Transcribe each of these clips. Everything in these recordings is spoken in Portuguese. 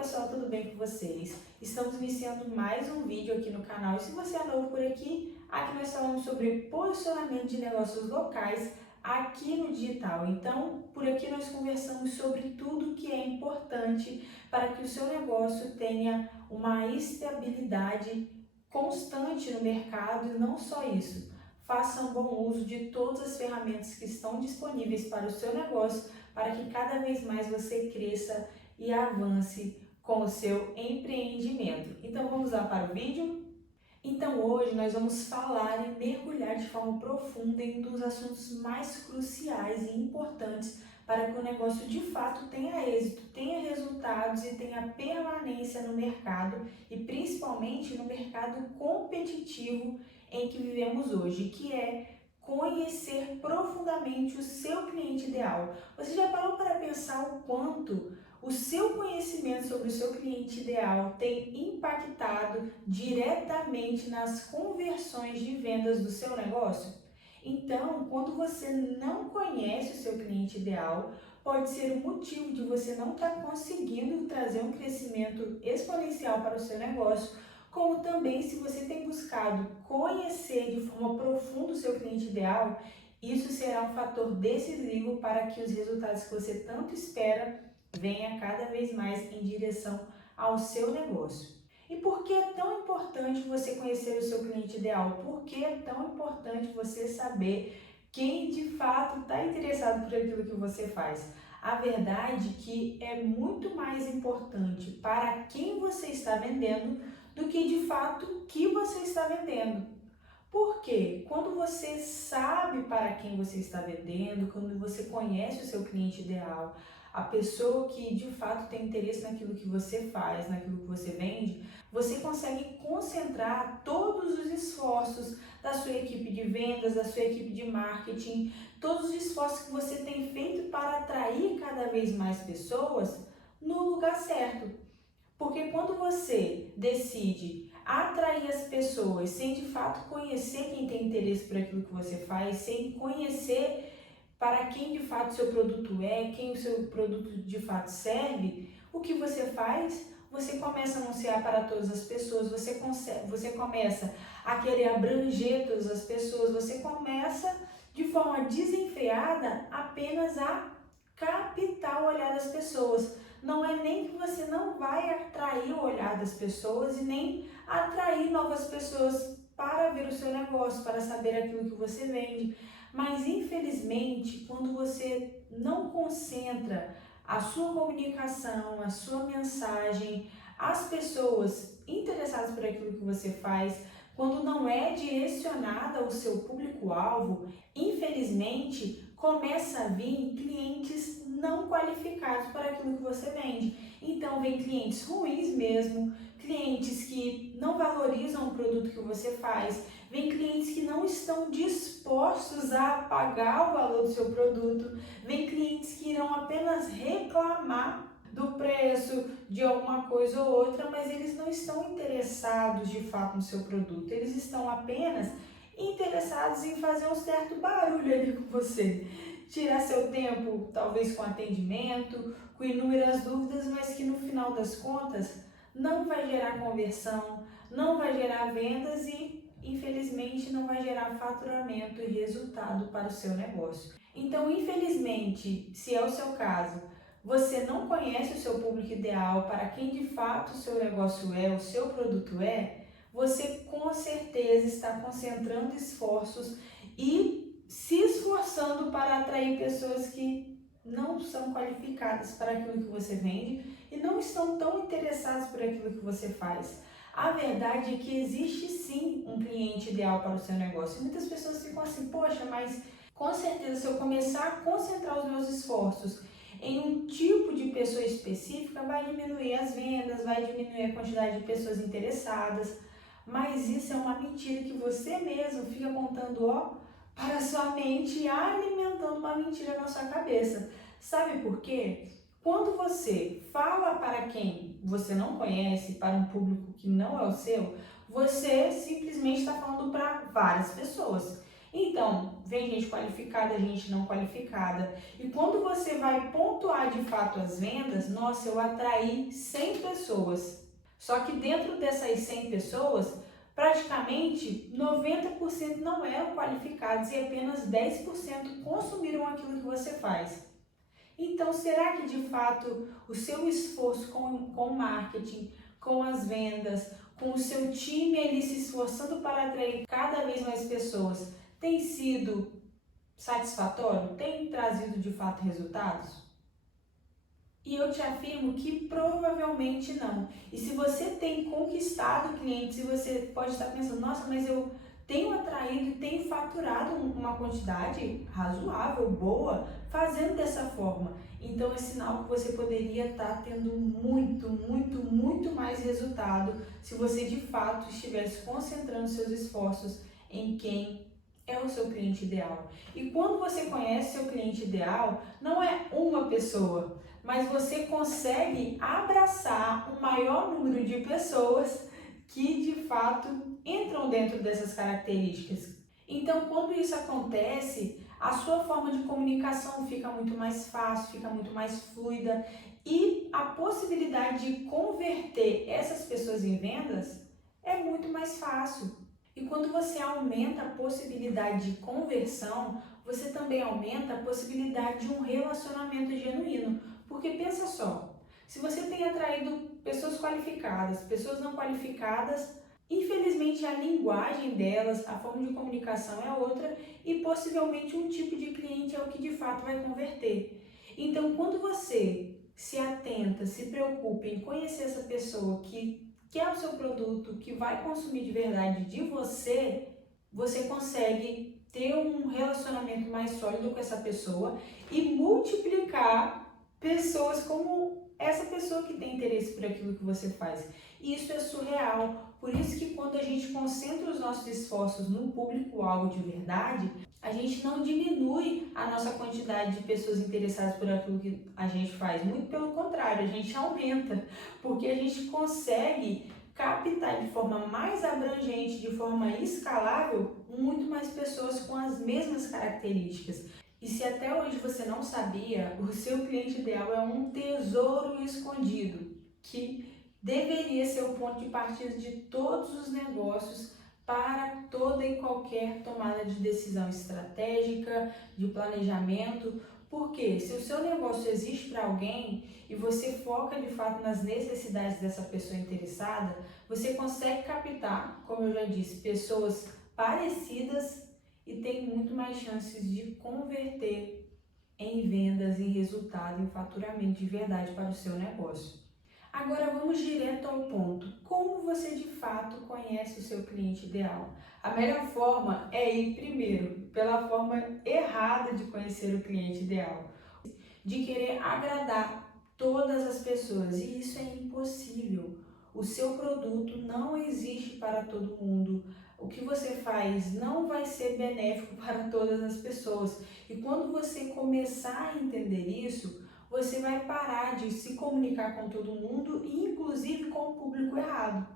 pessoal, tudo bem com vocês? Estamos iniciando mais um vídeo aqui no canal e se você é novo por aqui, nós falamos sobre posicionamento de negócios locais aqui no digital. Então, por aqui nós conversamos sobre tudo que é importante para que o seu negócio tenha uma estabilidade constante no mercado e não só isso. Faça um bom uso de todas as ferramentas que estão disponíveis para o seu negócio para que cada vez mais você cresça e avance com o seu empreendimento. Então vamos lá para o vídeo? Então hoje nós vamos falar e mergulhar de forma profunda em um dos assuntos mais cruciais e importantes para que o negócio de fato tenha êxito, tenha resultados e tenha permanência no mercado e principalmente no mercado competitivo em que vivemos hoje, que é conhecer profundamente o seu cliente ideal. Você já parou para pensar o quanto o seu conhecimento sobre o seu cliente ideal tem impactado diretamente nas conversões de vendas do seu negócio? Então, quando você não conhece o seu cliente ideal, pode ser o motivo de você não estar conseguindo trazer um crescimento exponencial para o seu negócio, como também se você tem buscado conhecer de forma profunda o seu cliente ideal, isso será um fator decisivo para que os resultados que você tanto espera venha cada vez mais em direção ao seu negócio. E por que é tão importante você conhecer o seu cliente ideal? Por que é tão importante você saber quem de fato está interessado por aquilo que você faz? A verdade é que é muito mais importante para quem você está vendendo do que de fato o que você está vendendo. Porque quando você sabe para quem você está vendendo, quando você conhece o seu cliente ideal, a pessoa que de fato tem interesse naquilo que você faz, naquilo que você vende, você consegue concentrar todos os esforços da sua equipe de vendas, da sua equipe de marketing, todos os esforços que você tem feito para atrair cada vez mais pessoas no lugar certo. Porque quando você decide atrair as pessoas sem de fato conhecer quem tem interesse por aquilo que você faz, sem conhecer para quem de fato seu produto é, quem o seu produto de fato serve, o que você faz? Você começa a anunciar para todas as pessoas, você começa a querer abranger todas as pessoas, você começa de forma desenfreada apenas a captar o olhar das pessoas. Não é nem que você não vai atrair o olhar das pessoas e nem atrair novas pessoas para ver o seu negócio, para saber aquilo que você vende. Mas infelizmente, quando você não concentra a sua comunicação, a sua mensagem, as pessoas interessadas por aquilo que você faz, quando não é direcionada ao seu público-alvo, infelizmente começa a vir clientes não qualificados para aquilo que você vende. Então vem clientes ruins mesmo, clientes que não valorizam o produto que você faz, vem clientes que não estão dispostos a pagar o valor do seu produto, vem clientes que irão apenas reclamar do preço de alguma coisa ou outra, mas eles não estão interessados de fato no seu produto, eles estão apenas interessados em fazer um certo barulho ali com você, tirar seu tempo talvez com atendimento, com inúmeras dúvidas, mas que no final das contas não vai gerar conversão, não vai gerar vendas e infelizmente não vai gerar faturamento e resultado para o seu negócio. Então, infelizmente, se é o seu caso, você não conhece o seu público ideal, para quem de fato o seu negócio é, o seu produto é, você com certeza está concentrando esforços e se esforçando para atrair pessoas que não são qualificadas para aquilo que você vende e não estão tão interessadas por aquilo que você faz. A verdade é que existe sim um cliente ideal para o seu negócio. Muitas pessoas ficam assim, poxa, mas com certeza se eu começar a concentrar os meus esforços em um tipo de pessoa específica, vai diminuir as vendas, vai diminuir a quantidade de pessoas interessadas. Mas isso é uma mentira que você mesmo fica contando, para a sua mente e alimentando uma mentira na sua cabeça. Sabe por quê? Quando você fala para quem você não conhece, para um público que não é o seu, você simplesmente está falando para várias pessoas. Então, vem gente qualificada, gente não qualificada. E quando você vai pontuar de fato as vendas, nossa, eu atraí 100 pessoas. Só que dentro dessas 100 pessoas, praticamente 90% não eram qualificados e apenas 10% consumiram aquilo que você faz. Então, será que de fato o seu esforço com o marketing, com as vendas, com o seu time ali se esforçando para atrair cada vez mais pessoas, tem sido satisfatório? Tem trazido de fato resultados? E eu te afirmo que provavelmente não. E se você tem conquistado clientes, e você pode estar pensando, nossa, mas eu tenho atraído e tenho faturado uma quantidade razoável, boa, fazendo dessa forma. Então é sinal que você poderia estar tendo muito mais resultado se você de fato estivesse concentrando seus esforços em quem é o seu cliente ideal. E quando você conhece seu cliente ideal, não é uma pessoa, mas você consegue abraçar um maior número de pessoas que de fato entram dentro dessas características. Então, quando isso acontece, a sua forma de comunicação fica muito mais fácil, fica muito mais fluida e a possibilidade de converter essas pessoas em vendas é muito mais fácil. E quando você aumenta a possibilidade de conversão, você também aumenta a possibilidade de um relacionamento genuíno. Porque pensa só, se você tem atraído pessoas qualificadas, pessoas não qualificadas, infelizmente a linguagem delas, a forma de comunicação é outra e possivelmente um tipo de cliente é o que de fato vai converter. Então, quando você se atenta, se preocupa em conhecer essa pessoa que quer o seu produto, que vai consumir de verdade de você, você consegue ter um relacionamento mais sólido com essa pessoa e multiplicar pessoas como essa pessoa que tem interesse por aquilo que você faz. E isso é surreal. Por isso que quando a gente concentra os nossos esforços no público-alvo de verdade, a gente não diminui a nossa quantidade de pessoas interessadas por aquilo que a gente faz. Muito pelo contrário, a gente aumenta, porque a gente consegue captar de forma mais abrangente, de forma escalável, muito mais pessoas com as mesmas características. E se até hoje você não sabia, o seu cliente ideal é um tesouro escondido, que deveria ser o ponto de partida de todos os negócios para toda e qualquer tomada de decisão estratégica, de planejamento. Porque se o seu negócio existe para alguém e você foca de fato nas necessidades dessa pessoa interessada, você consegue captar, como eu já disse, pessoas parecidas e tem muito mais chances de converter em vendas, em resultado, em faturamento de verdade para o seu negócio. Agora vamos direto ao ponto. Como você de fato conhece o seu cliente ideal? A melhor forma é ir primeiro pela forma errada de conhecer o cliente ideal, de querer agradar todas as pessoas, e isso é impossível. O seu produto não existe para todo mundo. O que você faz não vai ser benéfico para todas as pessoas. E quando você começar a entender isso, você vai parar de se comunicar com todo mundo e inclusive com o público errado.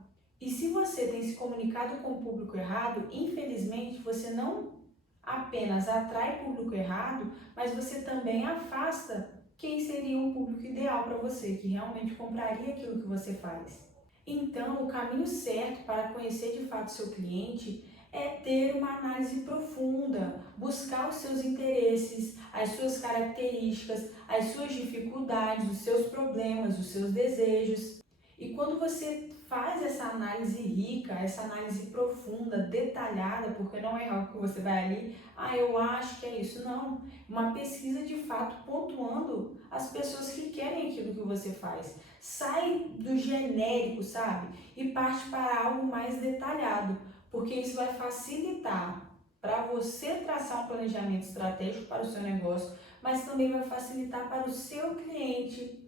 E se você tem se comunicado com o público errado, infelizmente você não apenas atrai público errado, mas você também afasta quem seria um público ideal para você, que realmente compraria aquilo que você faz. Então, o caminho certo para conhecer de fato seu cliente é ter uma análise profunda, buscar os seus interesses, as suas características, as suas dificuldades, os seus problemas, os seus desejos. E quando você faz essa análise rica, essa análise profunda, detalhada, porque não é algo que você vai ali, eu acho que é isso. Não, uma pesquisa de fato pontuando as pessoas que querem aquilo que você faz. Sai do genérico, sabe? E parte para algo mais detalhado, porque isso vai facilitar para você traçar um planejamento estratégico para o seu negócio, mas também vai facilitar para o seu cliente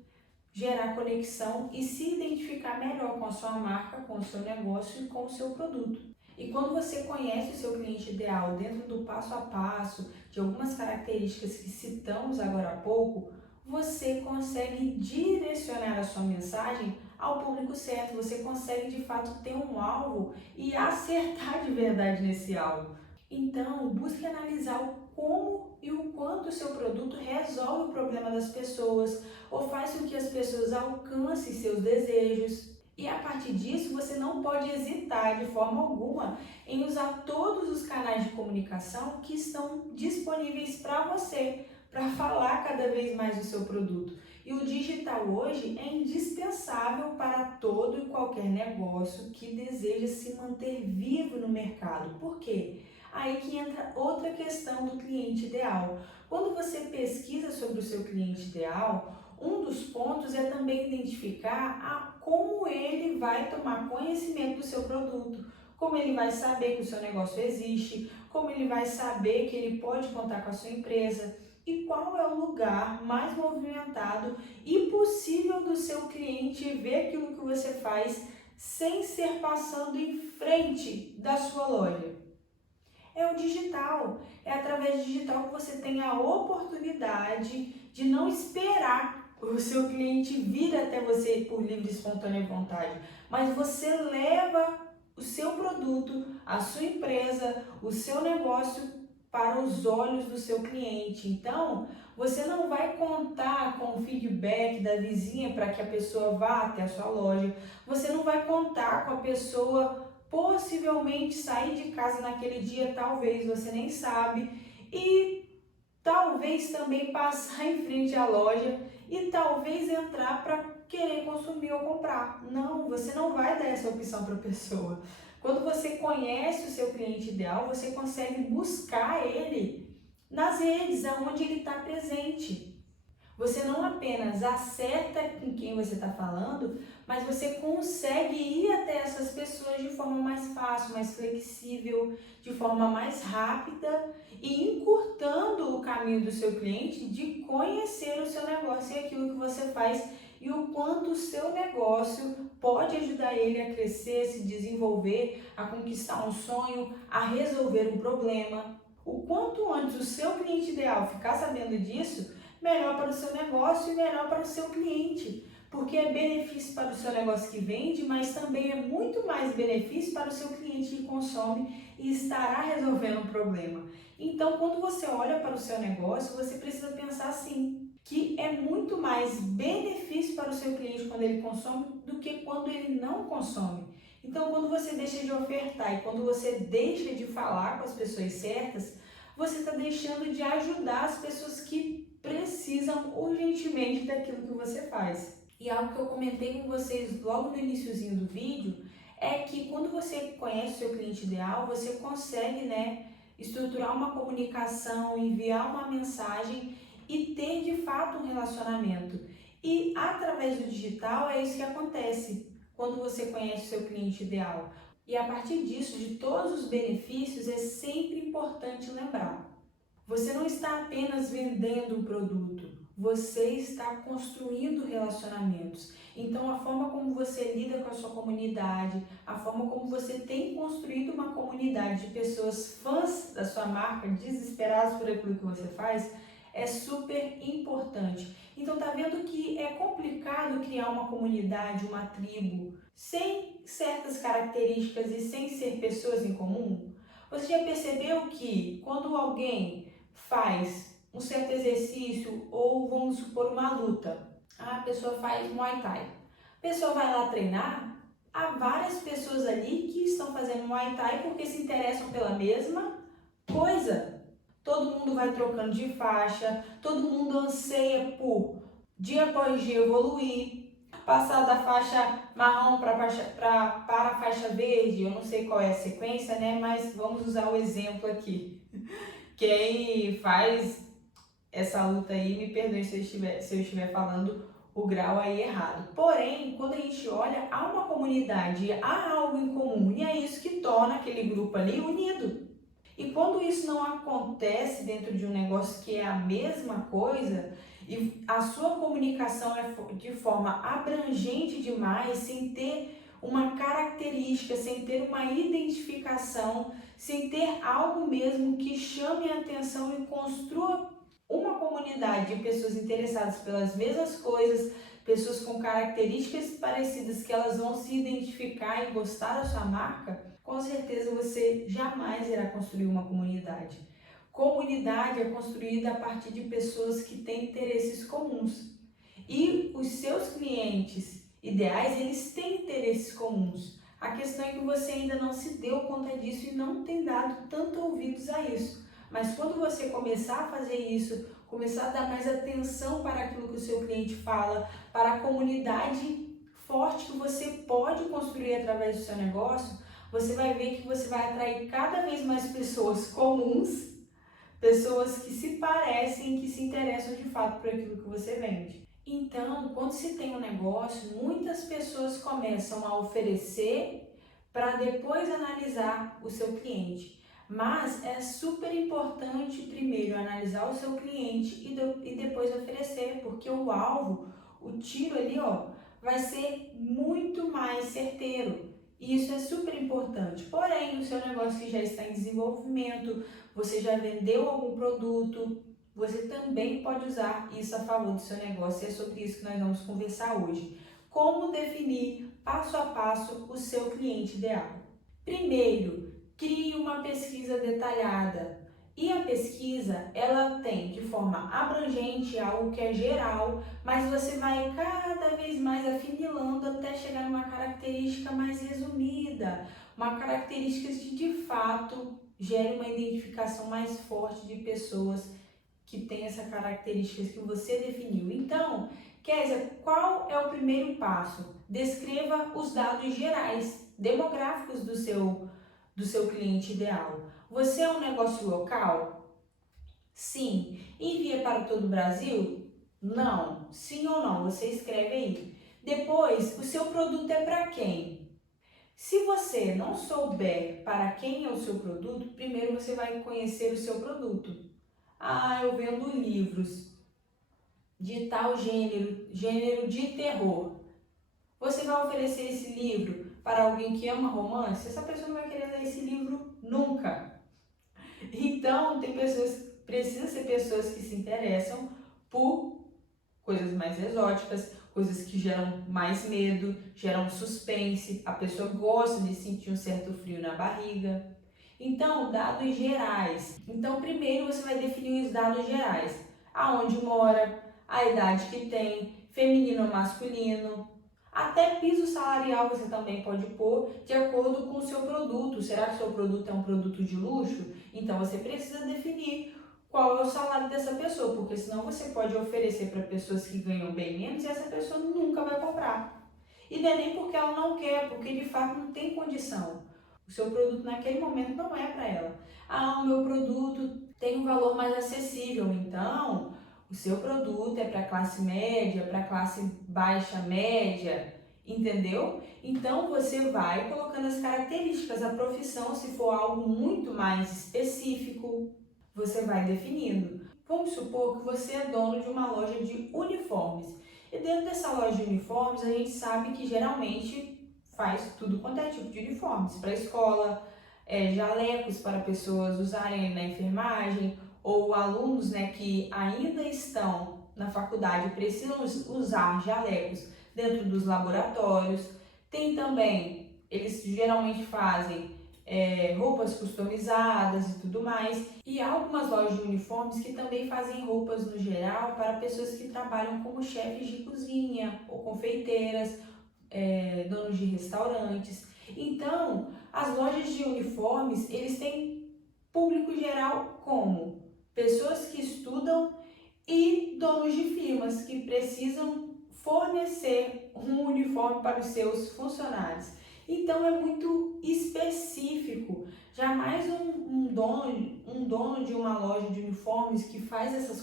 gerar conexão e se identificar melhor com a sua marca, com o seu negócio e com o seu produto. E quando você conhece o seu cliente ideal dentro do passo a passo, de algumas características que citamos agora há pouco, você consegue direcionar a sua mensagem ao público certo, você consegue de fato ter um alvo e acertar de verdade nesse alvo. Então, busque analisar o como e o quanto o seu produto resolve o problema das pessoas ou faz com que as pessoas alcancem seus desejos. E a partir disso, você não pode hesitar de forma alguma em usar todos os canais de comunicação que estão disponíveis para você, para falar cada vez mais do seu produto. E o digital hoje é indispensável para todo e qualquer negócio que deseja se manter vivo no mercado. Por quê? Aí que entra outra questão do cliente ideal. Quando você pesquisa sobre o seu cliente ideal, um dos pontos é também identificar como ele vai tomar conhecimento do seu produto, como ele vai saber que o seu negócio existe, como ele vai saber que ele pode contar com a sua empresa e qual é o lugar mais movimentado e possível do seu cliente ver aquilo que você faz sem ser passando em frente da sua loja. É o digital. É através do digital que você tem a oportunidade de não esperar o seu cliente vir até você por livre e espontânea vontade, mas você leva o seu produto, a sua empresa, o seu negócio para os olhos do seu cliente. Então, você não vai contar com o feedback da vizinha para que a pessoa vá até a sua loja, você não vai contar com a pessoa possivelmente sair de casa naquele dia, talvez você nem sabe, e talvez também passar em frente à loja e talvez entrar para querer consumir ou comprar. Não, você não vai dar essa opção para a pessoa. Quando você conhece o seu cliente ideal, você consegue buscar ele nas redes, aonde ele está presente. Você não apenas acerta com quem você está falando, mas você consegue ir até essas pessoas de forma mais fácil, mais flexível, de forma mais rápida e encurtando o caminho do seu cliente de conhecer o seu negócio e aquilo que você faz e o quanto o seu negócio pode ajudar ele a crescer, se desenvolver, a conquistar um sonho, a resolver um problema. O quanto antes o seu cliente ideal ficar sabendo disso, melhor para o seu negócio e melhor para o seu cliente, porque é benefício para o seu negócio que vende, mas também é muito mais benefício para o seu cliente que consome e estará resolvendo um problema. Então, quando você olha para o seu negócio, você precisa pensar assim, que é muito mais benefício para o seu cliente quando ele consome do que quando ele não consome. Então, quando você deixa de ofertar e quando você deixa de falar com as pessoas certas, você está deixando de ajudar as pessoas que precisam urgentemente daquilo que você faz. E algo que eu comentei com vocês logo no iniciozinho do vídeo é que quando você conhece o seu cliente ideal, você consegue, estruturar uma comunicação, enviar uma mensagem e ter de fato um relacionamento. E através do digital é isso que acontece quando você conhece o seu cliente ideal. E a partir disso, de todos os benefícios, é sempre importante lembrar: você não está apenas vendendo um produto, você está construindo relacionamentos. Então, a forma como você lida com a sua comunidade, a forma como você tem construído uma comunidade de pessoas fãs da sua marca, desesperadas por aquilo que você faz, é super importante. Então, tá vendo que é complicado criar uma comunidade, uma tribo, sem certas características e sem ser pessoas em comum? Você já percebeu que quando alguém faz um certo exercício ou, vamos supor, uma luta, a pessoa faz Muay Thai, a pessoa vai lá treinar, há várias pessoas ali que estão fazendo Muay Thai porque se interessam pela mesma coisa. Todo mundo vai trocando de faixa, todo mundo anseia por, dia após dia, evoluir, passar da faixa marrom para a faixa verde. Eu não sei qual é a sequência, mas vamos usar o exemplo aqui. Quem faz essa luta aí, me perdoe se eu estiver falando o grau aí errado. Porém, quando a gente olha, há uma comunidade, há algo em comum, e é isso que torna aquele grupo ali unido. E quando isso não acontece dentro de um negócio que é a mesma coisa, e a sua comunicação é de forma abrangente demais, sem ter uma característica, sem ter uma identificação, sem ter algo mesmo que chame a atenção e construa uma comunidade de pessoas interessadas pelas mesmas coisas, pessoas com características parecidas que elas vão se identificar e gostar da sua marca, com certeza você jamais irá construir uma comunidade. Comunidade é construída a partir de pessoas que têm interesses comuns. E os seus clientes ideais, eles têm interesses comuns. A questão é que você ainda não se deu conta disso e não tem dado tanto ouvidos a isso. Mas quando você começar a fazer isso, começar a dar mais atenção para aquilo que o seu cliente fala, para a comunidade forte que você pode construir através do seu negócio, você vai ver que você vai atrair cada vez mais pessoas comuns, pessoas que se parecem, que se interessam de fato por aquilo que você vende. Então, quando se tem um negócio, muitas pessoas começam a oferecer para depois analisar o seu cliente. Mas é super importante primeiro analisar o seu cliente e depois oferecer, porque o alvo, o tiro ali, vai ser muito mais certeiro. E isso é super importante. Porém, o seu negócio que já está em desenvolvimento, você já vendeu algum produto, você também pode usar isso a favor do seu negócio, e é sobre isso que nós vamos conversar hoje. Como definir passo a passo o seu cliente ideal? Primeiro, crie uma pesquisa detalhada. E a pesquisa, ela tem de forma abrangente algo que é geral, mas você vai cada vez mais afinilando até chegar numa característica mais resumida, uma característica que de fato gere uma identificação mais forte de pessoas que tem essa característica que você definiu. Então, Kézia, qual é o primeiro passo? Descreva os dados gerais, demográficos do seu cliente ideal. Você é um negócio local? Sim. Envia para todo o Brasil? Não. Sim ou não? Você escreve aí. Depois, o seu produto é para quem? Se você não souber para quem é o seu produto, primeiro você vai conhecer o seu produto. Ah, eu vendo livros de tal gênero de terror. Você vai oferecer esse livro para alguém que ama romance? Essa pessoa não vai querer ler esse livro nunca. Então, precisam ser pessoas que se interessam por coisas mais exóticas, coisas que geram mais medo, geram suspense, a pessoa gosta de sentir um certo frio na barriga. Então, dados gerais. Então, primeiro você vai definir os dados gerais. Aonde mora, a idade que tem, feminino ou masculino. Até piso salarial você também pode pôr de acordo com o seu produto. Será que o seu produto é um produto de luxo? Então, você precisa definir qual é o salário dessa pessoa, porque senão você pode oferecer para pessoas que ganham bem menos e essa pessoa nunca vai comprar. E não é nem porque ela não quer, porque de fato não tem condição. O seu produto naquele momento não é para ela. Ah, o meu produto tem um valor mais acessível, então o seu produto é para classe média, para classe baixa média, entendeu? Então você vai colocando as características, a profissão, se for algo muito mais específico, você vai definindo. Vamos supor que você é dono de uma loja de uniformes. E dentro dessa loja de uniformes, a gente sabe que geralmente faz tudo quanto é tipo de uniformes, para a escola, jalecos para pessoas usarem na enfermagem, ou alunos, que ainda estão na faculdade precisam usar jalecos dentro dos laboratórios. Tem também, eles geralmente fazem roupas customizadas e tudo mais. E há algumas lojas de uniformes que também fazem roupas no geral para pessoas que trabalham como chefes de cozinha ou confeiteiras, donos de restaurantes. Então, as lojas de uniformes, eles têm público geral como pessoas que estudam e donos de firmas que precisam fornecer um uniforme para os seus funcionários. Então é muito específico. Jamais um dono de uma loja de uniformes que faz essas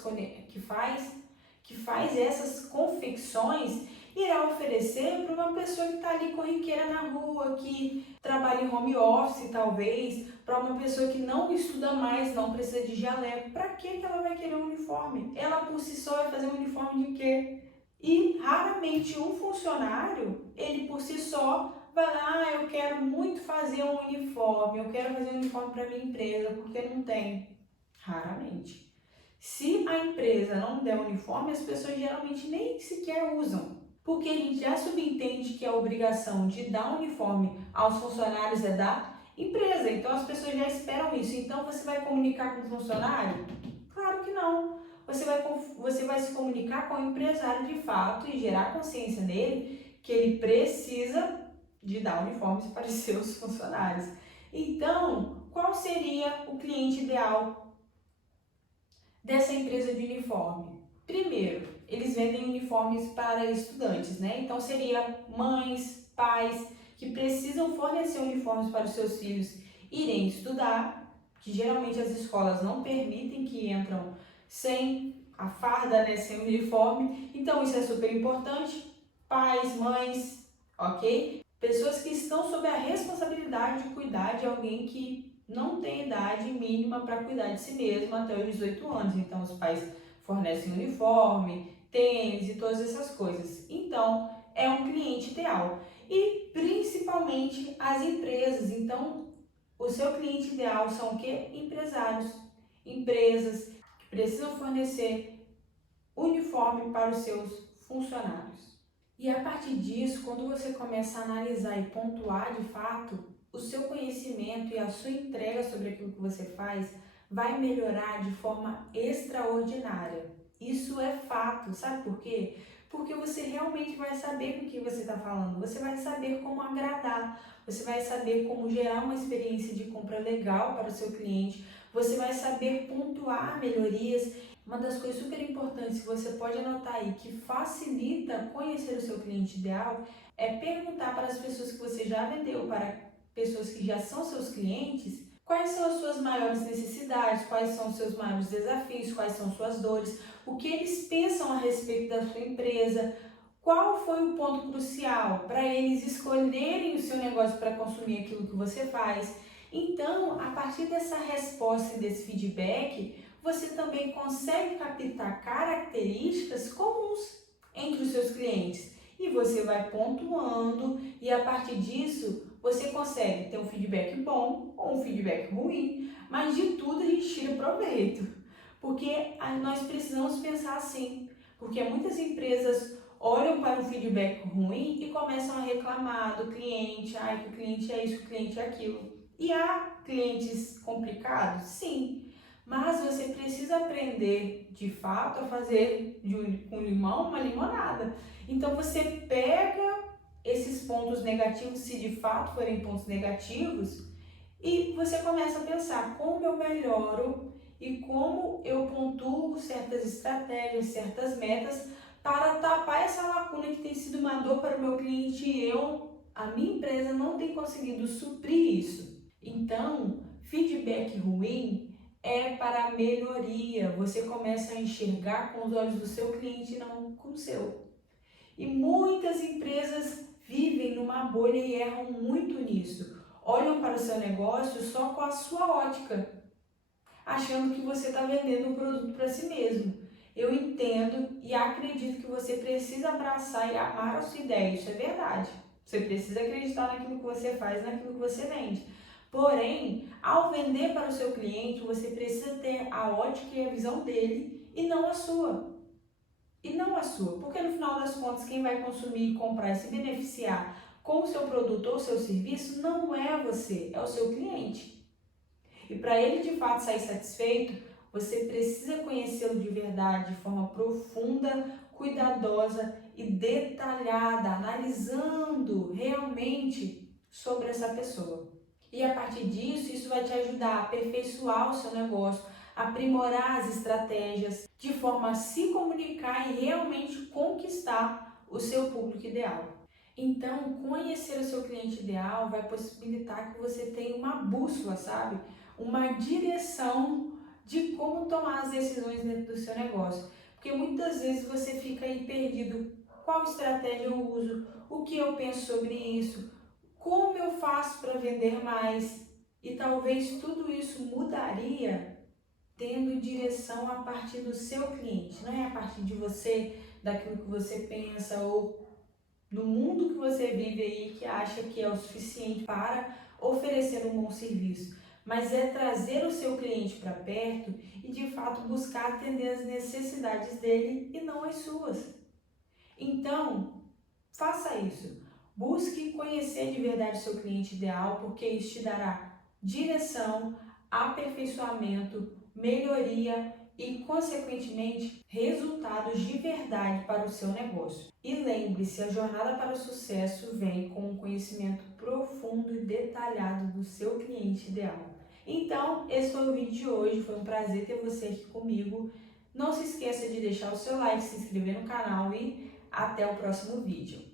confecções irá oferecer para uma pessoa que está ali corriqueira na rua, que trabalha em home office talvez, para uma pessoa que não estuda mais, não precisa de jaleco. Para que ela vai querer um uniforme? Ela por si só vai fazer um uniforme de quê? E raramente um funcionário, ele por si só vai lá, eu quero muito fazer um uniforme, eu quero fazer um uniforme para minha empresa, porque não tem. Raramente. Se a empresa não der uniforme, as pessoas geralmente nem sequer usam. Porque a gente já subentende que a obrigação de dar uniforme aos funcionários é da empresa, então as pessoas já esperam isso. Então você vai comunicar com o funcionário? Claro que não. Você vai se comunicar com o empresário de fato e gerar consciência nele que ele precisa de dar uniformes para os seus funcionários. Então, qual seria o cliente ideal dessa empresa de uniforme? Primeiro, eles vendem uniformes para estudantes, né? Então seria mães, pais que precisam fornecer uniformes para os seus filhos irem estudar, que geralmente as escolas não permitem que entram sem a farda, né, sem o uniforme. Então isso é super importante. Pais, mães, ok? Pessoas que estão sob a responsabilidade de cuidar de alguém que não tem idade mínima para cuidar de si mesmo até os 18 anos. Então os pais fornecem uniforme, tênis e todas essas coisas. Então, é um cliente ideal. E principalmente as empresas. Então, o seu cliente ideal são o quê? Empresários, empresas que precisam fornecer uniforme para os seus funcionários. E a partir disso, quando você começa a analisar e pontuar de fato, o seu conhecimento e a sua entrega sobre aquilo que você faz vai melhorar de forma extraordinária. Isso é fato, sabe por quê? Porque você realmente vai saber com o que você está falando, você vai saber como agradar, você vai saber como gerar uma experiência de compra legal para o seu cliente, você vai saber pontuar melhorias. Uma das coisas super importantes que você pode anotar aí, que facilita conhecer o seu cliente ideal, é perguntar para as pessoas que você já vendeu, para pessoas que já são seus clientes, quais são as suas maiores necessidades, quais são os seus maiores desafios, quais são suas dores, o que eles pensam a respeito da sua empresa, qual foi o ponto crucial para eles escolherem o seu negócio para consumir aquilo que você faz. Então, a partir dessa resposta e desse feedback, você também consegue captar características comuns entre os seus clientes e você vai pontuando e a partir disso você consegue ter um feedback bom ou um feedback ruim, mas de tudo a gente tira proveito, porque nós precisamos pensar assim, porque muitas empresas olham para um feedback ruim e começam a reclamar do cliente, que o cliente é isso, que o cliente é aquilo. E há clientes complicados? Sim, mas você precisa aprender de fato a fazer com limão uma limonada. Então você pega esses pontos negativos, se de fato forem pontos negativos, e você começa a pensar como eu melhoro e como eu pontuo certas estratégias, certas metas para tapar essa lacuna que tem sido uma dor para o meu cliente e a minha empresa não tem conseguido suprir isso. Então, feedback ruim é para melhoria. Você começa a enxergar com os olhos do seu cliente e não com o seu. E muitas empresas vivem numa bolha e erram muito nisso. Olham para o seu negócio só com a sua ótica, achando que você está vendendo um produto para si mesmo. Eu entendo e acredito que você precisa abraçar e amar a sua ideia, isso é verdade. Você precisa acreditar naquilo que você faz, naquilo que você vende. Porém, ao vender para o seu cliente, você precisa ter a ótica e a visão dele e não a sua. E não a sua, porque no final das contas, quem vai consumir, comprar e se beneficiar com o seu produto ou seu serviço não é você, é o seu cliente. E para ele de fato sair satisfeito, você precisa conhecê-lo de verdade, de forma profunda, cuidadosa e detalhada, analisando realmente sobre essa pessoa. E a partir disso, isso vai te ajudar a aperfeiçoar o seu negócio, aprimorar as estratégias, de forma a se comunicar e realmente conquistar o seu público ideal. Então, conhecer o seu cliente ideal vai possibilitar que você tenha uma bússola, sabe? Uma direção de como tomar as decisões dentro do seu negócio. Porque muitas vezes você fica aí perdido. Qual estratégia eu uso? O que eu penso sobre isso? Como eu faço para vender mais? E talvez tudo isso mudaria tendo direção a partir do seu cliente, não é a partir de você, daquilo que você pensa ou do mundo que você vive aí que acha que é o suficiente para oferecer um bom serviço, mas é trazer o seu cliente para perto e de fato buscar atender as necessidades dele e não as suas. Então, Faça isso. Busque conhecer de verdade o seu cliente ideal, porque isso te dará direção, aperfeiçoamento, melhoria e, consequentemente, resultados de verdade para o seu negócio. E lembre-se, a jornada para o sucesso vem com um conhecimento profundo e detalhado do seu cliente ideal. Então, esse foi o vídeo de hoje. Foi um prazer ter você aqui comigo. Não se esqueça de deixar o seu like, se inscrever no canal e até o próximo vídeo.